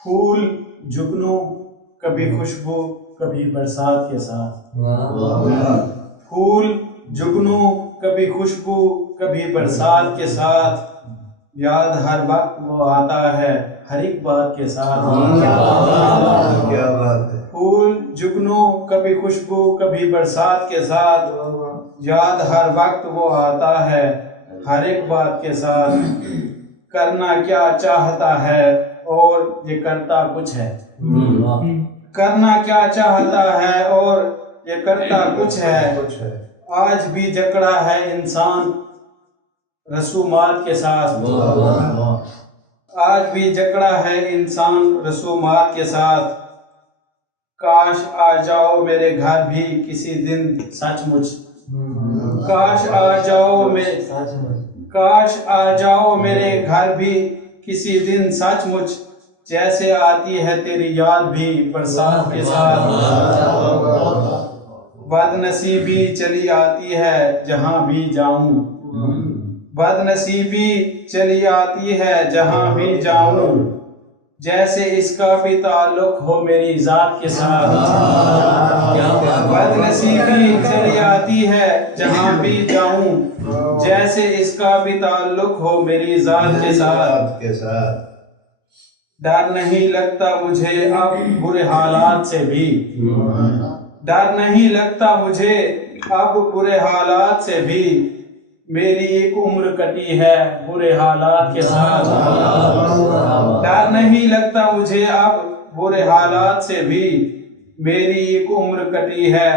پھول جگنو کبھی خوشبو کبھی برسات کے ساتھ، پھول جگنو کبھی خوشبو کبھی برسات کے ساتھ، یاد ہر وقت وہ آتا ہے ہر ایک بات کے ساتھ۔ کیا بات ہے! پھول جگنو کبھی خوشبو کبھی برسات کے ساتھ، یاد ہر وقت وہ آتا ہے ہر ایک بات کے ساتھ، کرنا کیا چاہتا ہے اور یہ کرتا کچھ ہے، کرنا کیا چاہتا ہے اور یہ کرتا کچھ ہے، آج بھی جکڑا ہے انسان رسومات کے ساتھ، آج بھی جکڑا ہے انسان رسومات کے ساتھ، کاش آ جاؤ میرے گھر بھی کسی دن سچ مچ، کاش آ جاؤ میرے گھر بھی کسی دن سچ مچ، جیسے آتی ہے تیری یاد بھی برسات کے ساتھ، بد نصیبی چلی آتی ہے جہاں بھی جاؤں، بد نصیبی چلی آتی ہے جہاں بھی جاؤں، جیسے اس کا بھی تعلق ہو میری ذات کے ساتھ، بد نصیبی چلی آتی ہے جہاں بھی جاؤں، جیسے اس کا بھی تعلق ہو میری ذات کے ساتھ، ڈر نہیں لگتا مجھے اب برے حالات سے بھی، ڈر نہیں لگتا مجھے اب برے حالات سے بھی، میری ایک عمر کٹی ہے برے حالات کے ساتھ، ڈر نہیں لگتا مجھے اب برے حالات سے بھی، میری ایک عمر کٹی ہے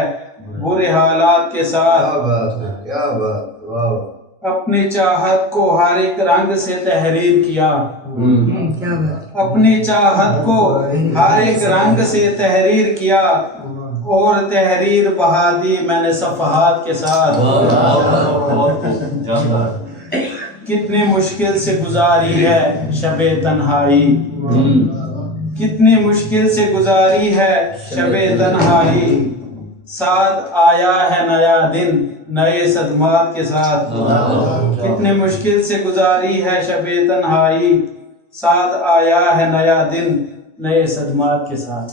برے حالات کے ساتھ، کیا بات! واہ! اپنی چاہت کو ہر ایک رنگ سے تحریر کیا، اپنی چاہت کو ہر ایک رنگ سے تحریر کیا، اور تحریر بہا دی میں نے صفحات کے ساتھ، کتنی مشکل سے گزاری ہے شب تنہائی، کتنی مشکل سے گزاری ہے شب تنہائی، ساتھ آیا ہے نیا دن نئے صدمات کے ساتھ، کتنی مشکل سے گزاری ہے شب تنہائی، ساتھ آیا ہے نیا دن نئے صدمات کے ساتھ۔